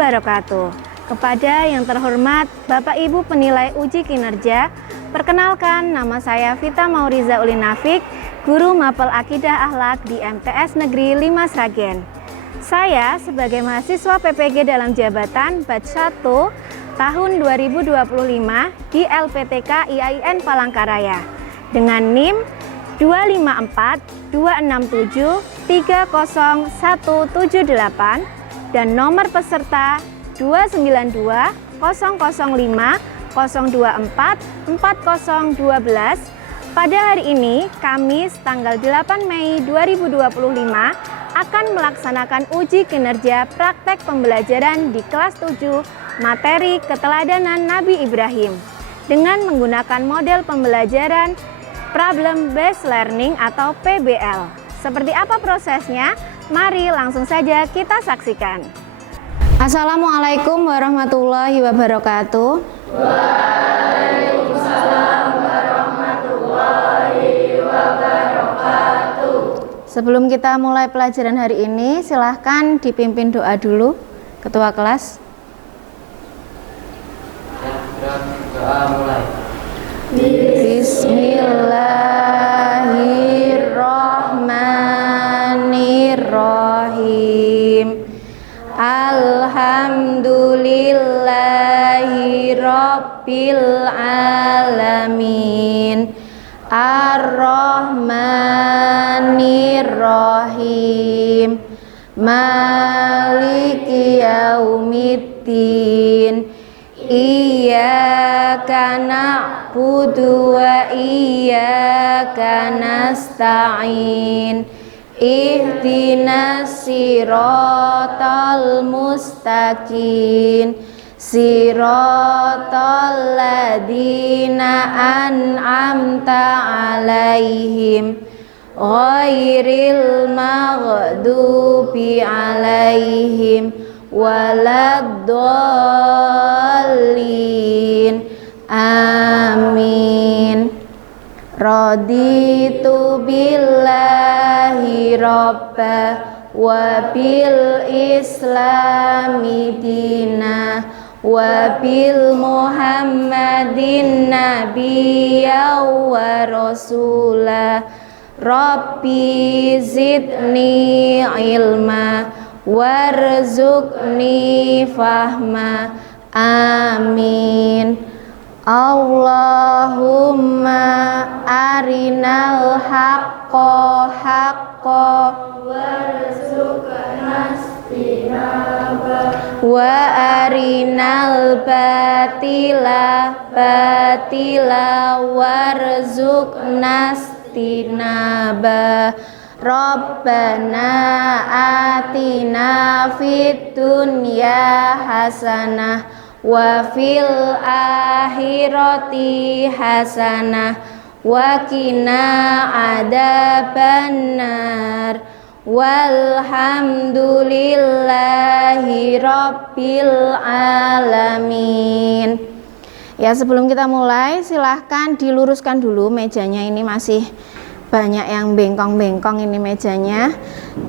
wabarakatuh. Kepada yang terhormat Bapak Ibu penilai uji kinerja, perkenalkan nama saya Vita Mauriza Ulinafik, Guru Mapel Akidah Akhlak di MTS Negeri 5 Sragen. Saya sebagai mahasiswa PPG dalam jabatan Batch 1 tahun 2025 di LPTK IAIN Palangkaraya dengan NIM 254-267-30178 dan nomor peserta 292-005-024-4012. Pada hari ini, Kamis tanggal 8 Mei 2025, akan melaksanakan uji kinerja praktek pembelajaran di kelas 7 materi keteladanan Nabi Ibrahim dengan menggunakan model pembelajaran Problem Based Learning atau PBL. Seperti apa prosesnya? Mari langsung saja kita saksikan. Assalamualaikum warahmatullahi wabarakatuh. Waalaikumsalam warahmatullahi wabarakatuh. Sebelum kita mulai pelajaran hari ini, silahkan dipimpin doa dulu, Ketua kelas. Doa mulai. Bismillahirrahmanirrahim. Alhamdulillahi Rabbil Alamin. Ar-Rahmanirrahim. Maliki yaumiddin. Iyyaka na'budu wa iyyaka nasta'in. Ihdinas siratal mustaqim. Siratal ladzina an'amta 'alaihim ghairil maghdubi 'alaihim waladdallin. Amin. Raditu billahi rabba wa bil islami dina wa bil muhammadin nabiyya wa rasula. Rabbi zidni ilma warzuqni fahma. Amin. Allahumma arinal haqqo haqqo warzuqna istinaba wa arinal batila batila warzuqna istinaba. Rabbana atina fid dunya hasanah wa fil akhirati hasanah wa qina adzabannar. Walhamdulillahi rabbil alamin. Ya, sebelum kita mulai, silahkan diluruskan dulu mejanya, ini masih banyak yang bengkong-bengkong ini mejanya.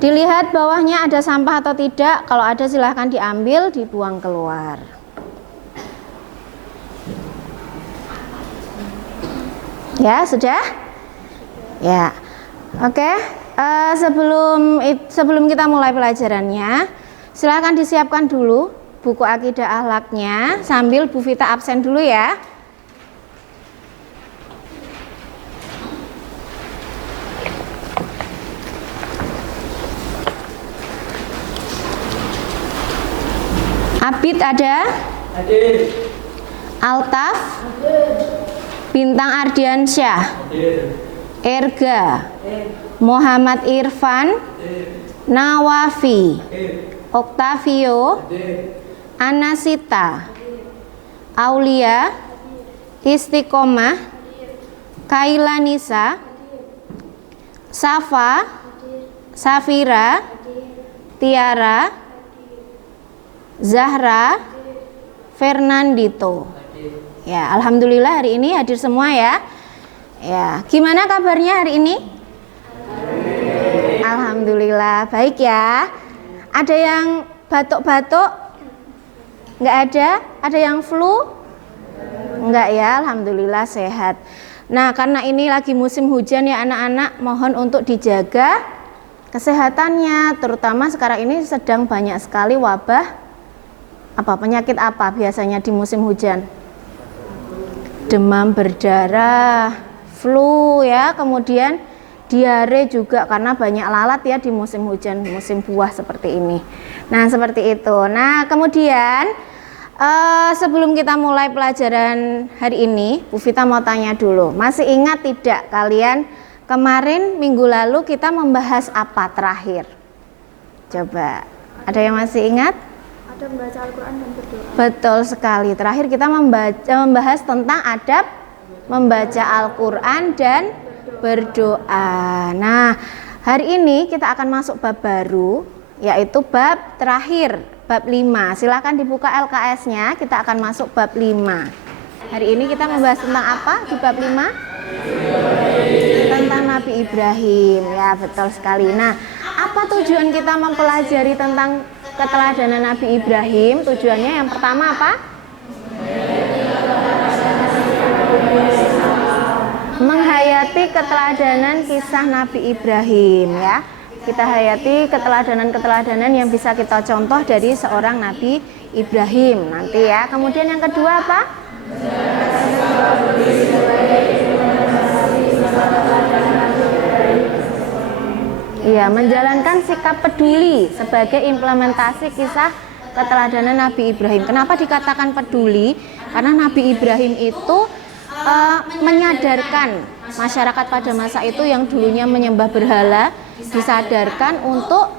Dilihat bawahnya ada sampah atau tidak. Kalau ada silahkan diambil, dibuang keluar. Ya, sudah? Ya. Oke. Sebelum kita mulai pelajarannya, silahkan disiapkan dulu buku akidah akhlaknya sambil Bu Vita absen dulu ya. Abid ada? Hadir. Altaf? Hadir. Bintang Ardiansyah? Hadir. Erga? Hadir. Muhammad Irfan? Hadir. Nawafi? Hadir. Oktavio? Hadir. Anasita? Aulia? Istiqomah? Kailanisa? Safa? Safira? Tiara? Zahra, Fernandito. Ya, alhamdulillah hari ini hadir semua ya. Ya, gimana kabarnya hari ini? Alhamdulillah baik ya. Ada yang batuk-batuk? Nggak ada? Ada yang flu? Enggak ya, alhamdulillah sehat. Nah, karena ini lagi musim hujan ya anak-anak, mohon untuk dijaga kesehatannya. Terutama sekarang ini sedang banyak sekali wabah penyakit apa biasanya di musim hujan? Demam berdarah, flu ya, kemudian diare juga karena banyak lalat ya di musim hujan, musim buah seperti ini. Nah, seperti itu. Nah, kemudian sebelum kita mulai pelajaran hari ini, Bu Vita mau tanya dulu, masih ingat tidak kalian kemarin minggu lalu kita membahas apa terakhir? Coba, ada yang masih ingat? Ada membaca Al-Quran dan berdoa. Betul sekali, terakhir kita membahas tentang adab membaca Al-Quran dan berdoa. Nah, hari ini kita akan masuk bab baru, yaitu bab terakhir, bab 5. Silakan dibuka LKS-nya, kita akan masuk bab 5. Hari ini kita membahas tentang apa di bab 5? Tentang Nabi Ibrahim. Ya, betul sekali. Nah, apa tujuan kita mempelajari tentang keteladanan Nabi Ibrahim? Tujuannya yang pertama apa? Menghayati keteladanan kisah Nabi Ibrahim ya. Kita hayati keteladanan-keteladanan yang bisa kita contoh dari seorang Nabi Ibrahim nanti ya. Kemudian yang kedua apa? Iya, menjalankan sikap peduli sebagai implementasi kisah keteladanan Nabi Ibrahim. Kenapa dikatakan peduli? Karena Nabi Ibrahim itu menyadarkan masyarakat pada masa itu yang dulunya menyembah berhala, disadarkan untuk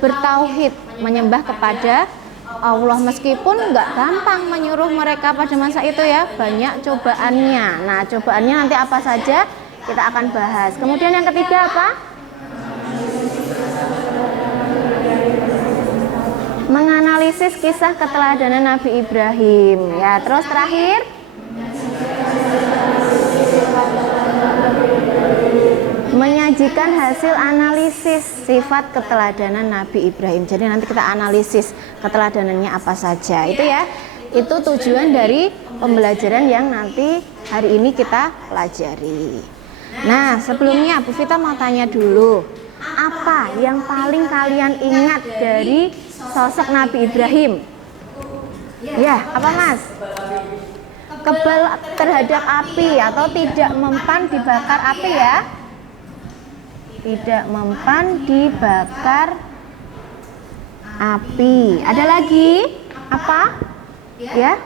bertauhid, menyembah kepada Allah, meskipun nggak gampang menyuruh mereka pada masa itu ya, banyak cobaannya. Nah, cobaannya nanti apa saja kita akan bahas. Kemudian yang ketiga apa? Menganalisis kisah keteladanan Nabi Ibrahim ya. Terus terakhir menyajikan hasil analisis sifat keteladanan Nabi Ibrahim. Jadi nanti kita analisis keteladanannya apa saja. Itu ya. Itu tujuan dari pembelajaran yang nanti hari ini kita pelajari. Nah, sebelumnya Bu Vita mau tanya dulu, apa yang paling kalian ingat dari sosok Nabi Ibrahim? Ya, apa Mas? Kebal terhadap api atau tidak mempan dibakar api ya? Tidak mempan dibakar api. Ada lagi? Apa? Ya?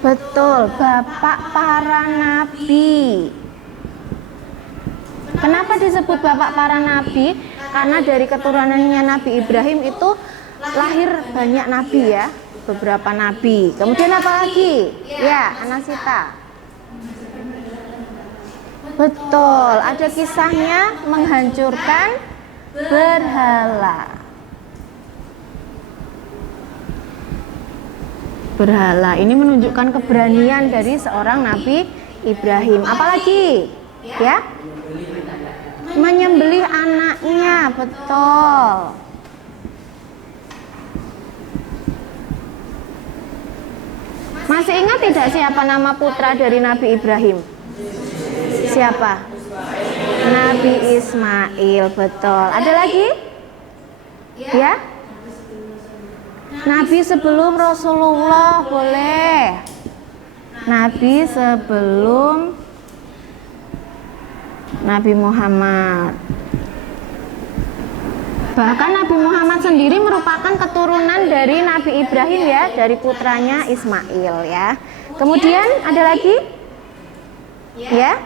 Betul, bapak para nabi. Kenapa disebut bapak para nabi? Karena dari keturunannya Nabi Ibrahim itu lahir banyak nabi ya, beberapa nabi. Kemudian apa lagi? Ya, Anasita. Betul, ada kisahnya menghancurkan berhala. Berhala ini menunjukkan keberanian dari seorang Nabi Ibrahim. Apalagi? Ya? Menyembelih anaknya, betul. Masih ingat tidak siapa nama putra dari Nabi Ibrahim? Siapa? Nabi Ismail, betul. Ada lagi? Ya? Nabi sebelum Rasulullah, boleh. Nabi sebelum Nabi Muhammad. Bahkan Nabi Muhammad sendiri merupakan keturunan dari Nabi Ibrahim ya, dari putranya Ismail ya. Kemudian ada lagi? Ya?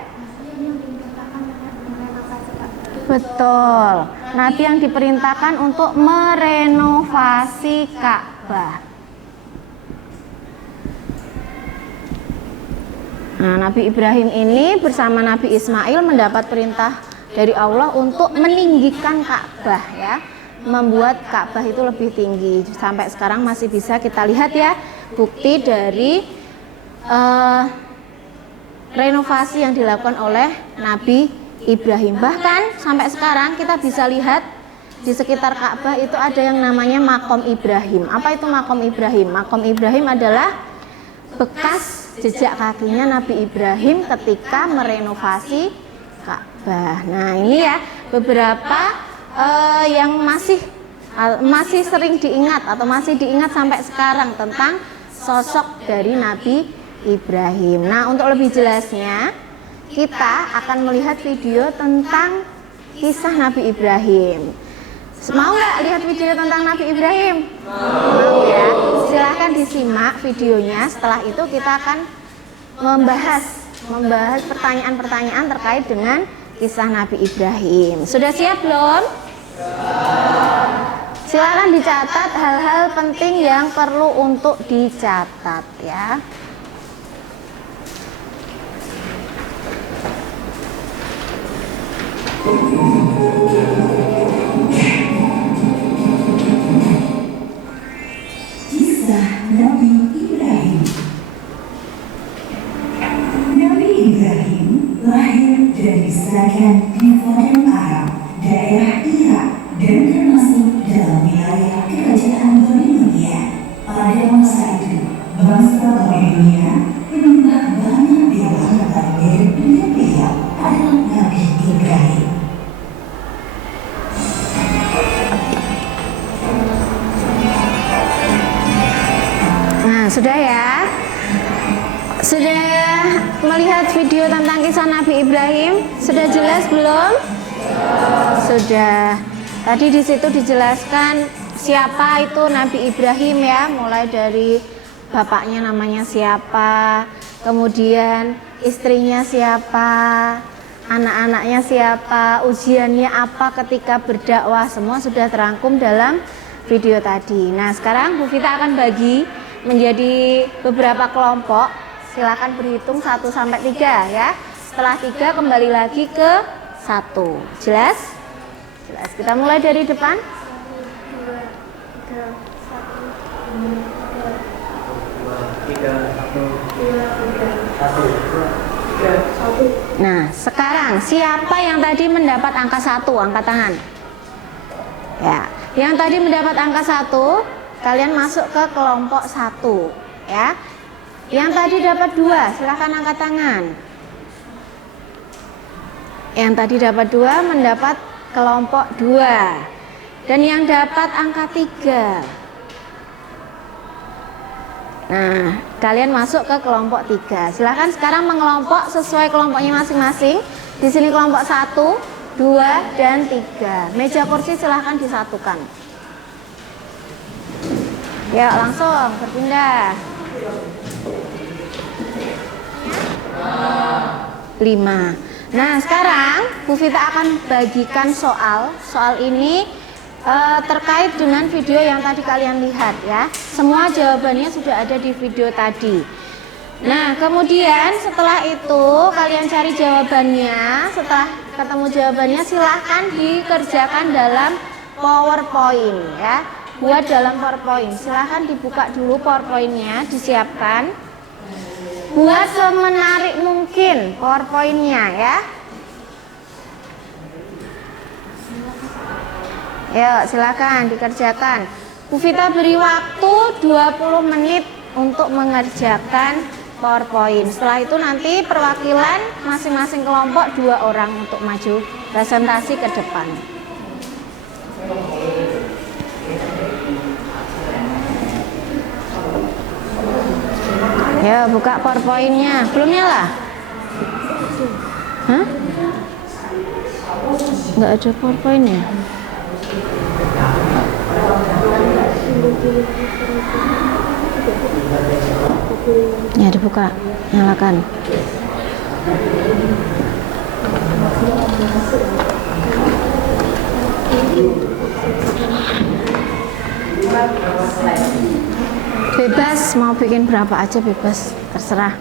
Betul. Nabi yang diperintahkan untuk merenovasi Ka'bah. Nah, Nabi Ibrahim ini bersama Nabi Ismail mendapat perintah dari Allah untuk meninggikan Ka'bah ya, membuat Ka'bah itu lebih tinggi. Sampai sekarang masih bisa kita lihat ya bukti dari renovasi yang dilakukan oleh Nabi Ibrahim. Bahkan sampai sekarang kita bisa lihat di sekitar Ka'bah itu ada yang namanya Makom Ibrahim. Apa itu Makom Ibrahim? Makom Ibrahim adalah bekas jejak kakinya Nabi Ibrahim ketika merenovasi Ka'bah. Nah, ini ya beberapa yang masih sering diingat atau masih diingat sampai sekarang tentang sosok dari Nabi Ibrahim. Nah, untuk lebih jelasnya kita akan melihat video tentang kisah Nabi Ibrahim. Mau nggak lihat video tentang Nabi Ibrahim? Mau ya? Silahkan disimak videonya. Setelah itu kita akan membahas pertanyaan-pertanyaan terkait dengan kisah Nabi Ibrahim. Sudah siap belum? Silakan dicatat hal-hal penting yang perlu untuk dicatat ya. Kisah Nabi Ibrahim. Nabi Ibrahim lahir dan dibesarkan di Padang Arab, daerah Irak, dan termasuk dalam wilayah kerajaan Babilonia. Pada masa itu, bangsa Babilonia menyembah banyak dewa yang paling mirip dengan beliau adalah Nabi Ibrahim. Nah, sudah ya? Sudah melihat video tentang kisah Nabi Ibrahim? Sudah jelas belum? Sudah. Tadi di situ dijelaskan siapa itu Nabi Ibrahim ya, mulai dari bapaknya namanya siapa, kemudian istrinya siapa, anak-anaknya siapa, ujiannya apa ketika berdakwah, semua sudah terangkum dalam video tadi. Nah, sekarang Bu Vita akan bagi menjadi beberapa kelompok. Silakan berhitung 1 sampai 3 ya. Setelah 3 kembali lagi ke 1. Jelas? Jelas. Kita mulai dari depan. 1. Nah, sekarang siapa yang tadi mendapat angka 1? Angkat tangan. Ya, yang tadi mendapat angka 1, kalian masuk ke kelompok 1 ya. Yang tadi dapat 2, silahkan angkat tangan. Yang tadi dapat 2 mendapat kelompok 2. Dan yang dapat angka 3. Nah, kalian masuk ke kelompok 3. Silahkan sekarang mengelompok sesuai kelompoknya masing-masing. Di sini kelompok 1, 2, dan 3. Meja kursi silahkan disatukan. Ya, langsung berpindah. 5. Nah, sekarang Bu Vita akan bagikan soal. Soal ini terkait dengan video yang tadi kalian lihat ya. Semua jawabannya sudah ada di video tadi. Nah, kemudian setelah itu kalian cari jawabannya. Setelah ketemu jawabannya silahkan dikerjakan dalam PowerPoint ya. Buat dalam PowerPoint. Silahkan dibuka dulu PowerPoint-nya, disiapkan. Buat semenarik mungkin PowerPoint-nya ya. Yuk, silakan dikerjakan. Bu Vita beri waktu 20 menit untuk mengerjakan PowerPoint. Setelah itu nanti perwakilan masing-masing kelompok 2 orang untuk maju presentasi ke depan. Ya, buka PowerPoint-nya. Belum nyala? Hah? Nggak ada PowerPoint-nya? Ya, dibuka. Nyalakan. Bebas, mau bikin berapa aja bebas, terserah.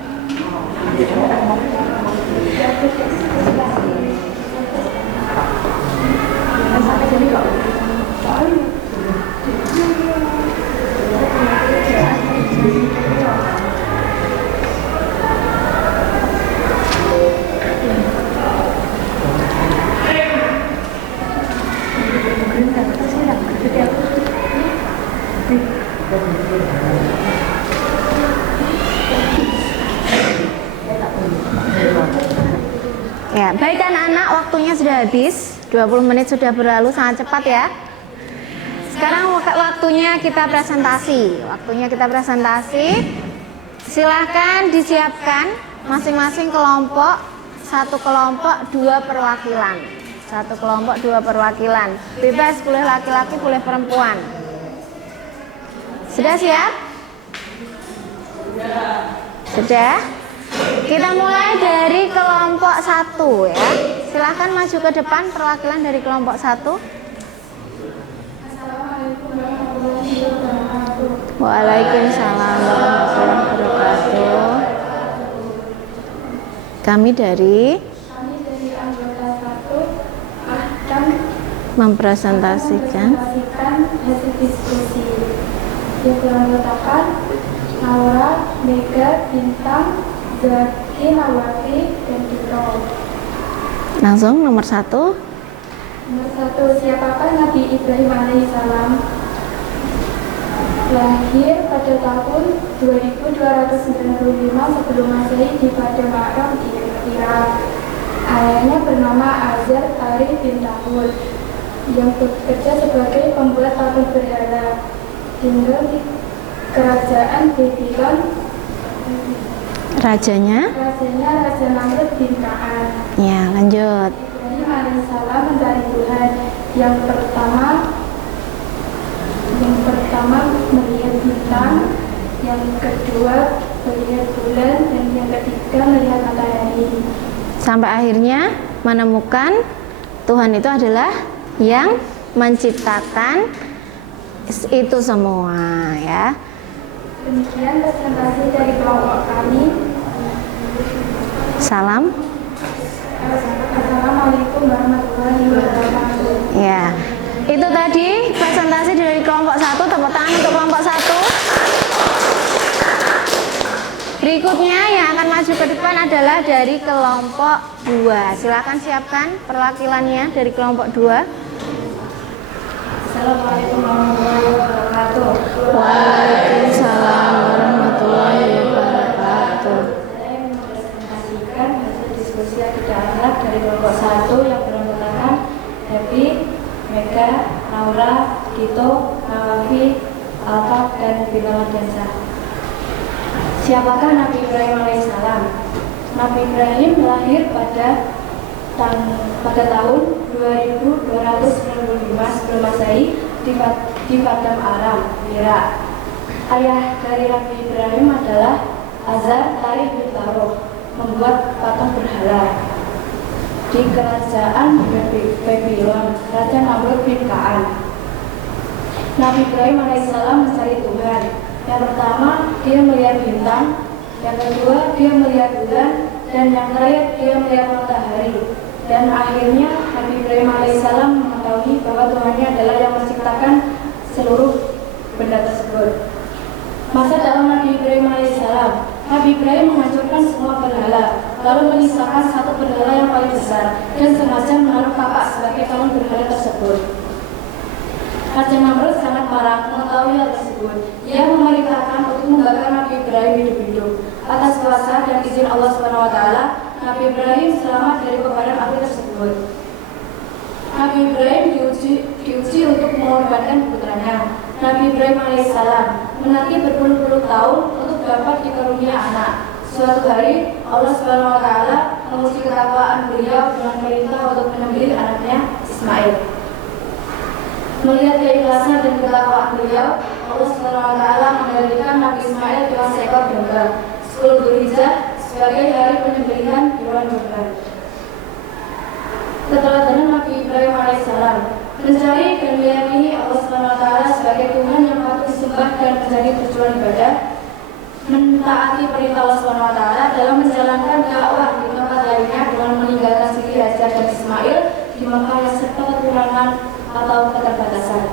Ya, baik anak-anak, waktunya sudah habis. 20 menit sudah berlalu, sangat cepat ya. Sekarang waktunya kita presentasi. Silahkan disiapkan masing-masing kelompok, satu kelompok 2 perwakilan. Bebas, boleh laki-laki, boleh perempuan. Sudah siap? Sudah? Kita mulai dari kelompok 1 ya. Silahkan maju ke depan perwakilan dari kelompok 1. Waalaikumsalam warahmatullahi wabarakatuh. Kami dari anggota 1 akan mempresentasikan hasil diskusi yang beranggotakan Naura, Mega, Bintang, Zaki, Nawafi, dan Dito. langsung nomor 1. Nomor 1, siapakah Nabi Ibrahim alaihissalam? Lahir pada tahun 2295 sebelum Masehi di Padang Aram di Irak. Ayahnya bernama Azar Tari bin Dawud yang bekerja sebagai pembuat patung berhala. Tinggal di kerajaan Babylon. Rajanya? Raja Namrud bin Kaan. Ya, lanjut. Ibrahim alaihissalam mencari Tuhan. Yang pertama melihat bintang, yang kedua melihat bulan, dan yang ketiga melihat matahari. Sampai akhirnya menemukan Tuhan itu adalah yang menciptakan itu semua ya. Demikian presentasi dari kelompok kami. Salam. Assalamualaikum warahmatullahi wabarakatuh. Ya. Itu tadi presentasi dari kelompok 1. Tepuk tangan untuk kelompok 1. Berikutnya yang akan maju ke depan adalah dari kelompok 2. Silakan siapkan perwakilannya dari kelompok 2. Assalamualaikum warahmatullahi wabarakatuh. Waalaikumsalam warahmatullahi wabarakatuh. Saya mempresentasikan hasil diskusi anak dari kelompok 1 yang beranggotakan Happy, Mega, Naura, Dito, Nawafi, Alfa, dan Bilal Dansa. Siapakah Nabi Ibrahim alaihissalam? Nabi Ibrahim lahir pada tahun 2295 sebelum Masehi di Padang Aram, Irak. Ayah dari Nabi Ibrahim adalah Azar Tari bin Dawud, membuat patung berhala. Di kerajaan Babylon, Raja Namrud bin Kaan. Nabi Ibrahim alaihissalam mencari Tuhan. Yang pertama, dia melihat bintang. Yang kedua, dia melihat bulan. Dan yang terakhir, dia melihat matahari. Dan akhirnya Nabi Ibrahim alaihissalam mengetahui bahwa Tuhannya adalah yang menciptakan seluruh benda tersebut. Masa dalam Nabi Ibrahim alaihissalam, Nabi Ibrahim menghancurkan semua berhala, lalu menyisakan satu berhala yang paling besar dan sengaja menaruh kapak sebagai calon berhala tersebut. Raja Namrud sangat marah mengetahui hal tersebut. Ia memerintahkan untuk membakar Nabi Ibrahim hidup-hidup. Atas kuasa dan izin Allah SWT, Nabi Ibrahim selamat dari kobaran api tersebut. Nabi Ibrahim diuji untuk mengorbankan putranya. Nabi Ibrahim alaihissalam menanti berpuluh-puluh tahun untuk dapat dikarunia anak. Suatu hari Allah SWT menguji ketakwaan beliau dengan perintah untuk menyembelih anaknya Ismail. Melihat keikhlasan dan ketakwaan beliau, Allah SWT menggantikan Nabi Ismail dengan seekor domba. 10 Dzulhijjah sebagai hari penyembelihan hewan kurban. Keteladanan Nabi Ibrahim alaihissalam mencari dan meyakini Allah SWT sebagai Tuhan yang patut disembah dan menjadi tujuan ibadah, mentaati perintah Allah SWT dalam menjalankan dakwah di tempat lainnya dengan meninggalkan Siti Hajar dan Ismail di Makkah yang serta kekurangan atau keterbatasan.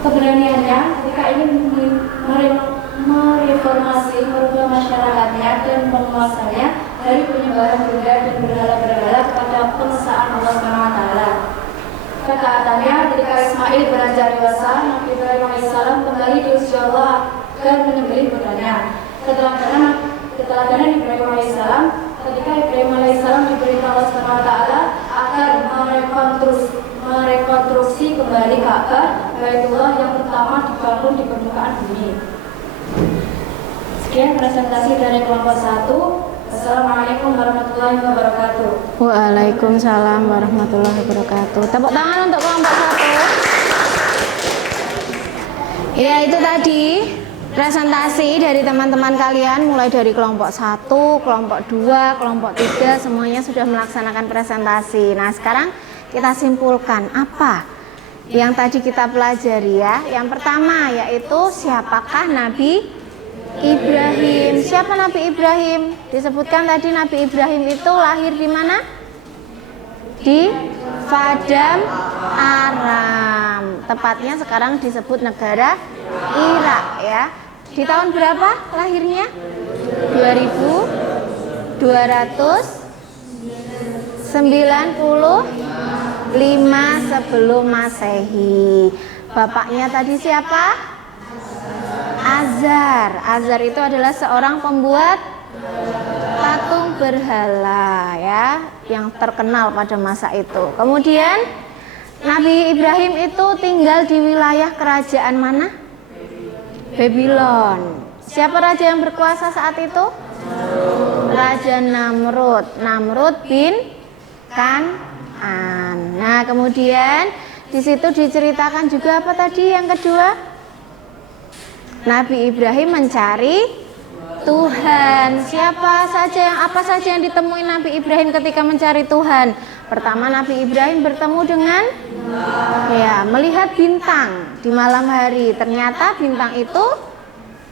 Keberaniannya ketika ingin mereformasi, merubah masyarakatnya dan menguasanya dari penyembahan benda dan berhala-berhala kepada pengesaan Allah SWT. Ketaatannya ketika Ismail beranjak dewasa, Nabi Ibrahim alaihissalam kembali diuji Allah agar menyembelih putranya. Keteladanan Ibrahim alaihissalam ketika Ibrahim alaihissalam diberitahu Allah SWT kembali Ka'bah Baitullah yang pertama dibangun di permukaan bumi. Sekian presentasi dari kelompok 1. Assalamualaikum warahmatullahi wabarakatuh. Waalaikumsalam warahmatullahi wabarakatuh. Tepuk tangan untuk kelompok 1. Ya, itu tadi presentasi dari teman-teman kalian, mulai dari kelompok 1, kelompok 2, kelompok 3, semuanya sudah melaksanakan presentasi. Nah, sekarang kita simpulkan apa yang tadi kita pelajari ya. Yang pertama yaitu siapakah Nabi Ibrahim? Siapa Nabi Ibrahim? Disebutkan tadi Nabi Ibrahim itu lahir di mana? Di Padang Aram. Tepatnya sekarang disebut negara Irak ya. Di tahun berapa lahirnya? 2295 sebelum Masehi. Bapaknya tadi siapa? Azar. Azar itu adalah seorang pembuat patung berhala ya, yang terkenal pada masa itu. Kemudian Nabi Ibrahim itu tinggal di wilayah kerajaan mana? Babylon. Siapa raja yang berkuasa saat itu? Raja Namrud. Namrud bin Kan'an. Nah, kemudian di situ diceritakan juga apa tadi yang kedua? Nabi Ibrahim mencari Tuhan. Apa saja yang ditemui Nabi Ibrahim ketika mencari Tuhan? Pertama, Nabi Ibrahim bertemu dengan melihat bintang di malam hari. Ternyata bintang itu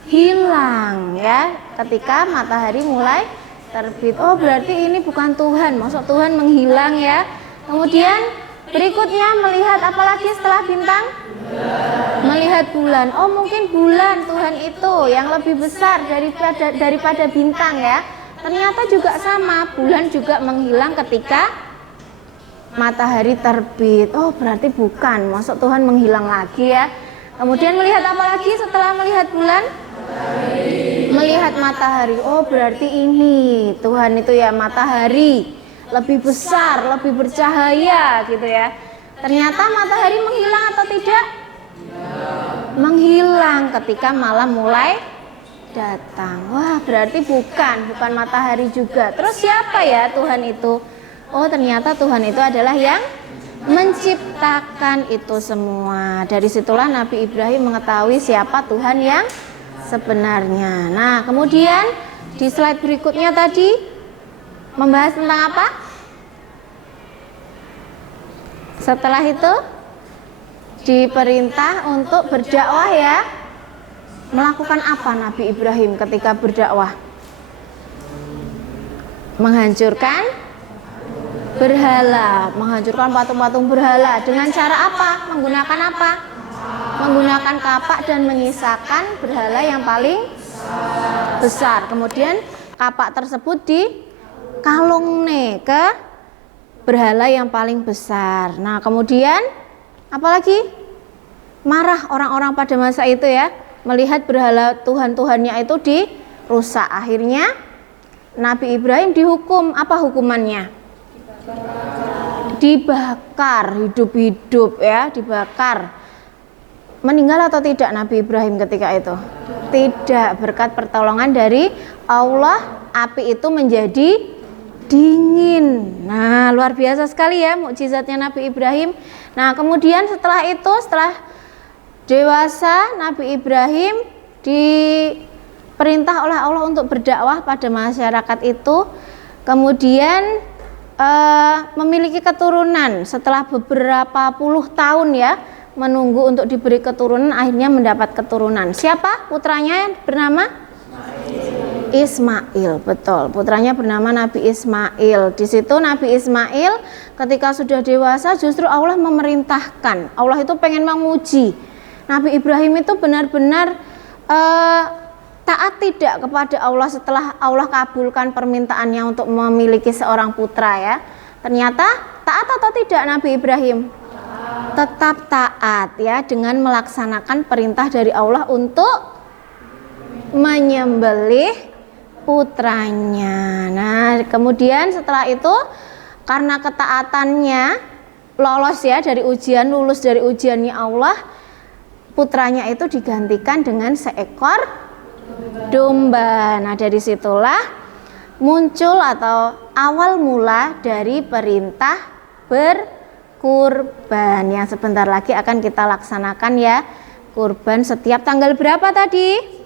hilang ya ketika matahari mulai terbit. Oh, berarti ini bukan Tuhan. Maksud Tuhan menghilang ya. Kemudian berikutnya melihat apa lagi setelah bintang? Melihat bulan. Oh, mungkin bulan Tuhan itu yang lebih besar daripada bintang ya. Ternyata juga sama, bulan juga menghilang ketika matahari terbit. Oh, berarti bukan, maksud Tuhan menghilang lagi ya. Kemudian melihat apa lagi setelah melihat bulan? Melihat matahari. Oh, berarti ini Tuhan itu ya, matahari lebih besar, lebih bercahaya gitu ya. Ternyata matahari menghilang atau tidak? Menghilang ketika malam mulai datang. Wah, berarti bukan matahari juga. Terus siapa ya Tuhan itu? Oh, ternyata Tuhan itu adalah yang menciptakan itu semua. Dari situlah Nabi Ibrahim mengetahui siapa Tuhan yang sebenarnya. Nah, kemudian di slide berikutnya tadi membahas tentang apa? Setelah itu diperintah untuk berdakwah ya. Melakukan apa Nabi Ibrahim ketika berdakwah? Menghancurkan berhala, menghancurkan patung-patung berhala. Dengan cara apa? Menggunakan apa? Menggunakan kapak dan menyisakan berhala yang paling besar. Kemudian kapak tersebut dikalungne ke berhala yang paling besar. Nah, kemudian apalagi? Marah orang-orang pada masa itu ya, melihat berhala Tuhan-Tuhannya itu dirusak. Akhirnya Nabi Ibrahim dihukum. Apa hukumannya? Dibakar hidup-hidup ya, dibakar. Meninggal atau tidak Nabi Ibrahim ketika itu? Tidak. Berkat pertolongan dari Allah, api itu menjadi dingin. Nah, luar biasa sekali ya mukjizatnya Nabi Ibrahim. Nah, kemudian setelah itu, setelah dewasa, Nabi Ibrahim diperintah oleh Allah untuk berdakwah pada masyarakat itu. Kemudian memiliki keturunan. Setelah beberapa puluh tahun ya menunggu untuk diberi keturunan, akhirnya mendapat keturunan. Siapa putranya yang bernama? Ismail. Betul, putranya bernama Nabi Ismail. Di situ Nabi Ismail ketika sudah dewasa justru Allah memerintahkan. Allah itu pengen menguji Nabi Ibrahim itu benar-benar taat tidak kepada Allah setelah Allah kabulkan permintaannya untuk memiliki seorang putra ya. Ternyata taat atau tidak Nabi Ibrahim? Tetap taat ya, dengan melaksanakan perintah dari Allah untuk menyembelih putranya. Nah, kemudian setelah itu karena ketaatannya lolos ya dari ujian, lulus dari ujiannya Allah, putranya itu digantikan dengan seekor domba. Nah, dari situlah muncul atau awal mula dari perintah berkurban yang sebentar lagi akan kita laksanakan ya. Kurban setiap tanggal berapa tadi?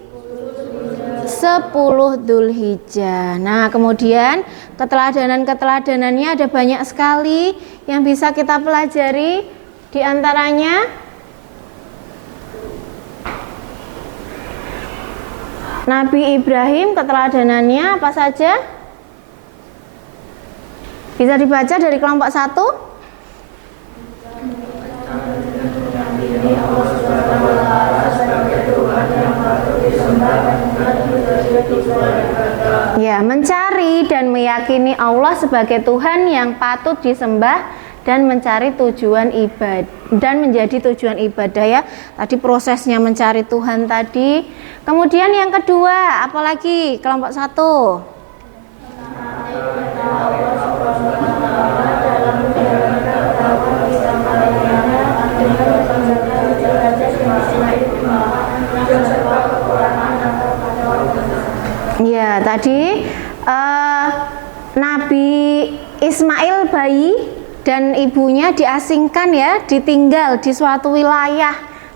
10 Dzulhijjah. Nah, kemudian keteladanan-keteladanannya ada banyak sekali yang bisa kita pelajari. Di antaranya Nabi Ibrahim, keteladanannya apa saja? Bisa dibaca dari kelompok 1. Ya, mencari dan meyakini Allah sebagai Tuhan yang patut disembah dan mencari tujuan ibadah dan menjadi tujuan ibadah ya. Tadi prosesnya mencari Tuhan tadi. Kemudian yang kedua, apalagi kelompok 1? Ya, tadi Nabi Ismail bayi dan ibunya diasingkan ya, ditinggal di suatu wilayah,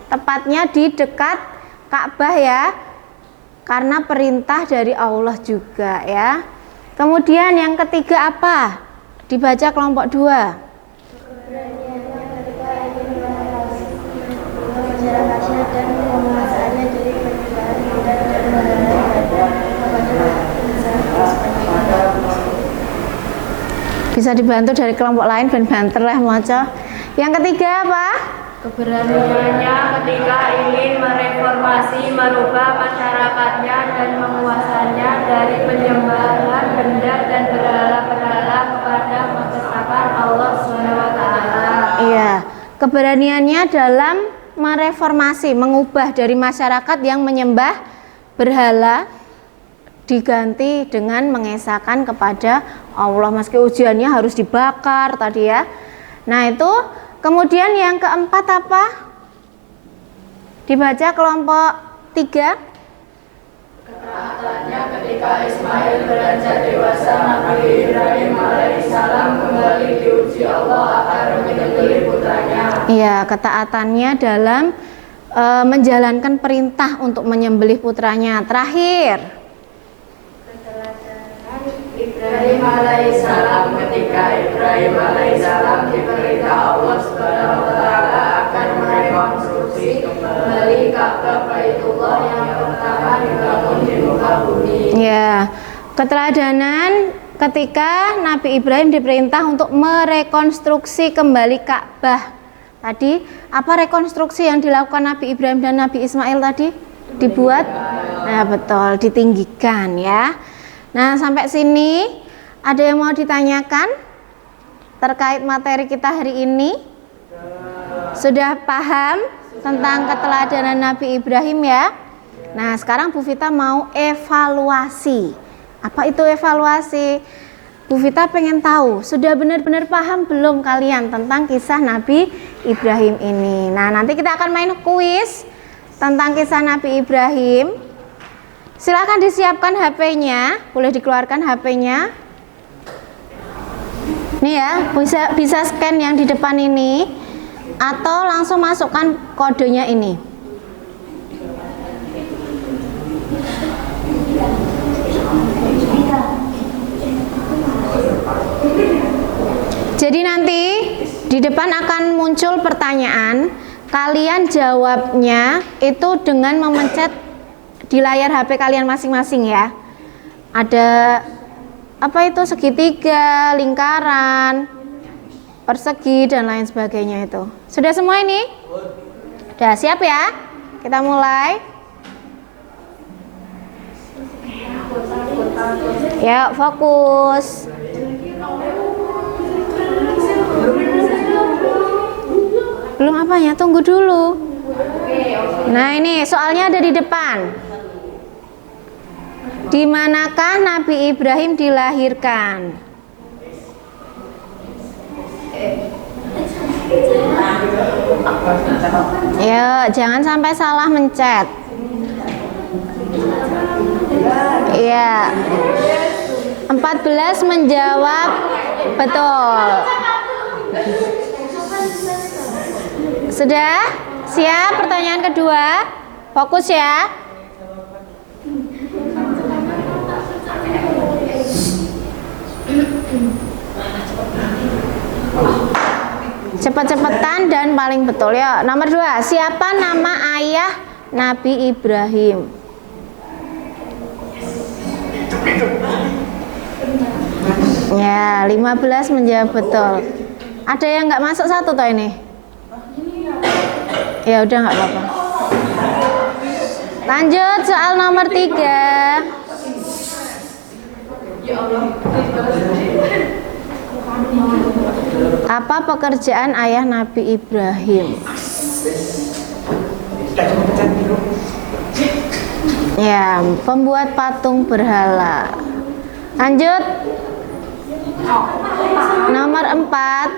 tepatnya di dekat Ka'bah ya, karena perintah dari Allah juga ya. Kemudian yang ketiga apa? Dibaca kelompok 2. Bisa dibantu dari kelompok lain ben banter lah maca. Yang ketiga apa? Keberaniannya ketika ingin mereformasi, merubah masyarakatnya dan menguasanya dari penyembahan benda dan berhala-berhala kepada mengesahkan Allah SWT. Iya, keberaniannya dalam mereformasi, mengubah dari masyarakat yang menyembah berhala diganti dengan mengesahkan kepada Allah, meski ujiannya harus dibakar tadi ya. Nah, itu kemudian yang keempat apa? Dibaca kelompok 3. Ketaatannya ketika Ismail beranjak dewasa, Nabi Ibrahim alaihissalam kembali diuji Allah akan menyembelih putranya. Iya, ketaatannya dalam menjalankan perintah untuk menyembelih putranya. Terakhir, Ibrahim alaihissalam ketika Ibrahim alaihissalam diperintah Allah Subhanahu wa taala akan merekonstruksi kembali Ka'bah Baitullah yang pertama dibangun di muka bumi. ya, keteladanan ketika Nabi Ibrahim diperintah untuk merekonstruksi kembali Ka'bah. Tadi apa rekonstruksi yang dilakukan Nabi Ibrahim dan Nabi Ismail tadi? Dibuat? Nah, betul, ditinggikan ya. Nah, sampai sini ada yang mau ditanyakan terkait materi kita hari ini? Sudah paham tentang keteladanan Nabi Ibrahim ya? Nah, sekarang Bu Vita mau evaluasi. Apa itu evaluasi? Bu Vita pengen tahu, sudah benar-benar paham belum kalian tentang kisah Nabi Ibrahim ini? Nah, nanti kita akan main kuis tentang kisah Nabi Ibrahim. Silakan disiapkan HP-nya, boleh dikeluarkan HP-nya. Nih ya, bisa scan yang di depan ini atau langsung masukkan kodenya ini. Jadi nanti di depan akan muncul pertanyaan, kalian jawabnya itu dengan memencet di layar HP kalian masing-masing ya. Ada apa itu, segitiga, lingkaran, persegi dan lain sebagainya itu. Sudah semua ini? Sudah siap ya? Kita mulai. Ya, fokus. Belum apanya? Tunggu dulu. Nah, ini soalnya ada di depan. Di manakah Nabi Ibrahim dilahirkan? Ya, jangan sampai salah mencet. Iya. 14 menjawab betul. Sudah? Siap pertanyaan kedua? Fokus ya. Cepet-cepetan dan paling betul ya. Nomor 2, siapa nama ayah Nabi Ibrahim? Ya, 15 menjawab betul. Ada yang nggak masuk satu toh ini? Ya udah nggak apa-apa. Lanjut soal nomor 3. Apa pekerjaan ayah Nabi Ibrahim? Ya, pembuat patung berhala. Lanjut. Nomor 4.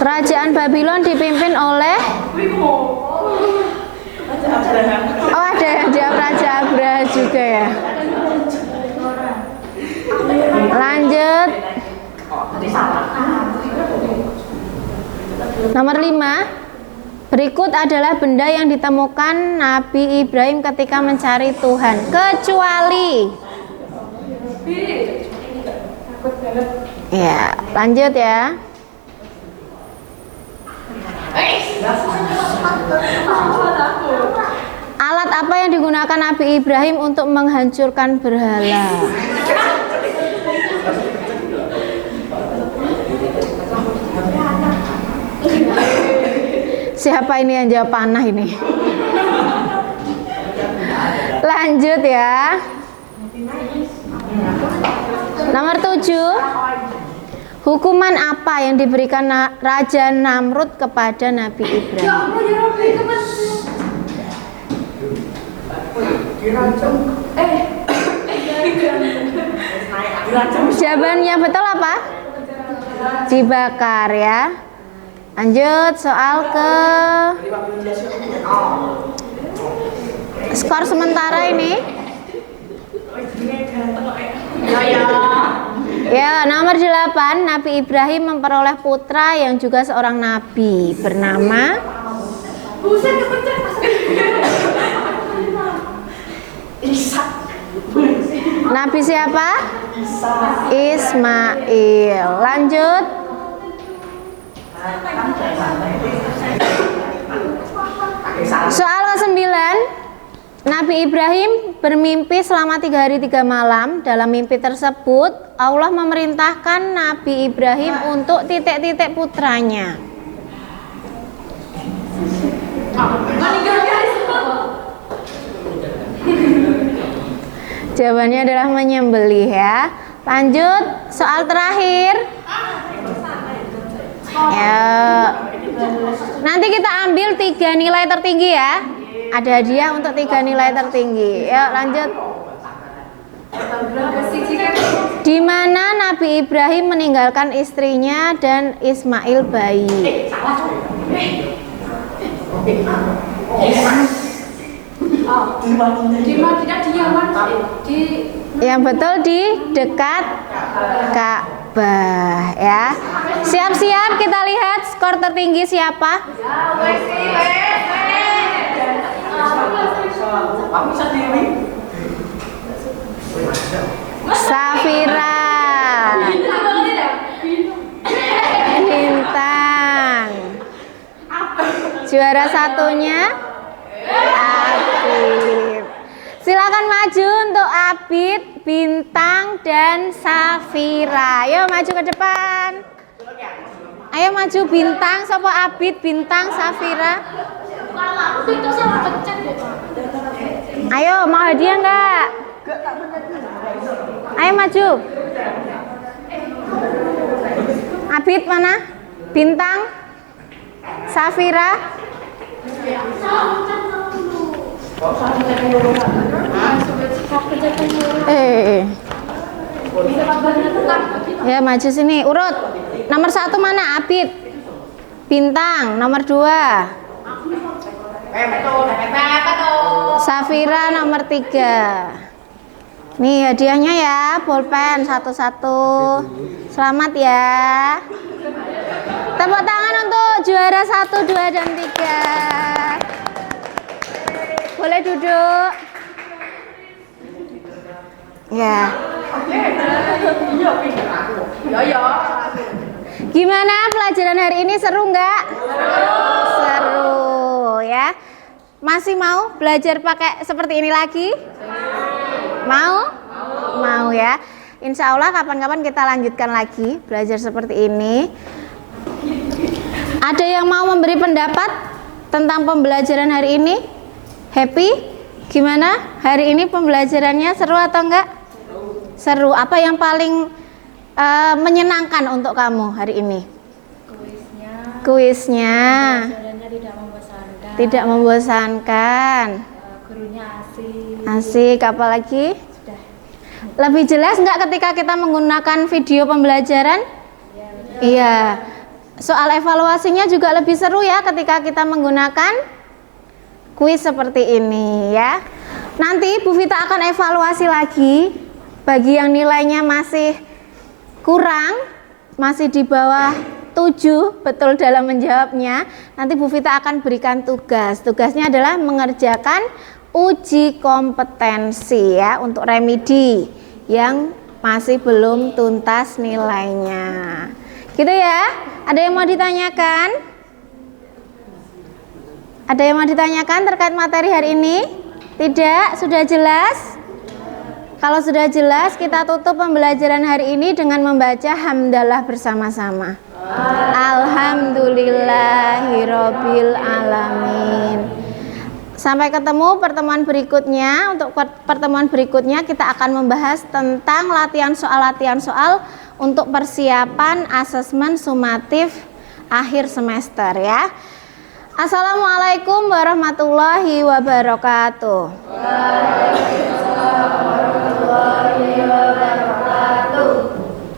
Kerajaan Babylon dipimpin oleh ada yang jawab Raja Abraha juga ya. Lanjut. Nomor 5. Berikut adalah benda yang ditemukan Nabi Ibrahim ketika mencari Tuhan, kecuali. Ya, lanjut ya. Alat apa yang digunakan Nabi Ibrahim untuk menghancurkan berhala? Siapa ini yang jawab panah ini? Lanjut ya. Nomor 7. Hukuman apa yang diberikan Raja Namrud kepada Nabi Ibrahim? Jawabannya betul apa? Dibakar ya. Lanjut soal ke skor sementara ini. Ya, nomor 8, Nabi Ibrahim memperoleh putra yang juga seorang nabi bernama Nabi siapa? Ismail. Lanjut. Soal ke-9. Nabi Ibrahim bermimpi selama 3 hari 3 malam. Dalam mimpi tersebut, Allah memerintahkan Nabi Ibrahim untuk titik-titik putranya. Jawabannya adalah menyembelih ya. Lanjut, soal terakhir. Ya. Nanti kita ambil 3 nilai tertinggi ya. Ada hadiah untuk 3 nilai tertinggi. Ya, lanjut. Di mana Nabi Ibrahim meninggalkan istrinya dan Ismail bayi? Yang betul di dekat Ka'bah ya. Siap-siap kita lihat skor tertinggi siapa? Safira. Bintang. Juara satunya Abid. Silakan maju untuk Abid, Bintang, dan Safira. Ayo maju ke depan. Ayo maju Bintang, siapa Abid, Bintang, Safira. Ayo mau hadiah enggak? Ayo maju. Abid mana? Bintang, Safira. Ya, maju sini. Urut. Nomor 1 mana? Abid. Bintang. Nomor 2. Safira nomor 3. Nih hadiahnya ya, pulpen satu-satu. Selamat ya. Tepuk tangan untuk juara 1, 2, dan 3. Boleh duduk. Ya. Gimana pelajaran hari ini, seru nggak? Seru ya. Masih mau belajar pakai seperti ini lagi? Mau? Mau ya. Insya Allah kapan-kapan kita lanjutkan lagi belajar seperti ini. Ada yang mau memberi pendapat tentang pembelajaran hari ini? Happy? Gimana? Hari ini pembelajarannya seru atau enggak? Seru. Apa yang paling menyenangkan untuk kamu hari ini? Kuisnya. Pelajarannya tidak membosankan. Tidak membosankan. Gurunya asik. Asik, apalagi? Sudah. Lebih jelas nggak ketika kita menggunakan video pembelajaran? Iya. Soal evaluasinya juga lebih seru ya ketika kita menggunakan kuis seperti ini ya. Nanti Bu Vita akan evaluasi lagi bagi yang nilainya masih kurang, masih di bawah 7 betul dalam menjawabnya. Nanti Bu Vita akan berikan tugas. Tugasnya adalah mengerjakan uji kompetensi ya untuk remedi yang masih belum tuntas nilainya. Gitu ya. Ada yang mau ditanyakan? Ada yang mau ditanyakan terkait materi hari ini? Tidak? Sudah jelas? Kalau sudah jelas, kita tutup pembelajaran hari ini dengan membaca hamdalah bersama-sama. Alhamdulillahirabbil alamin. Sampai ketemu pertemuan berikutnya. Untuk pertemuan berikutnya kita akan membahas tentang latihan soal untuk persiapan asesmen sumatif akhir semester ya. Assalamualaikum warahmatullahi wabarakatuh.